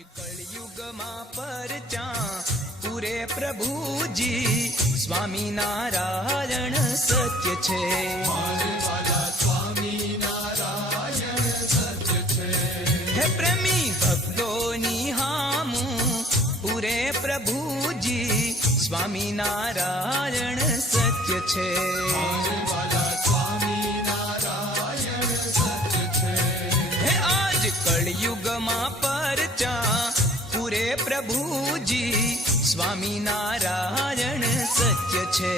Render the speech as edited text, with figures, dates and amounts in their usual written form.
કળયુગમાં પરચા પૂરે પ્રભુજી સ્વામિનારાયણ સત્ય છે. હે પ્રેમી ભક્તોની હામું પૂરે પ્રભુજી સ્વામિનારાયણ સત્ય છે. હે આજ કળયુગમાં પરચા પૂરે પ્રભુજી સ્વામિનારાયણ સત્ય છે.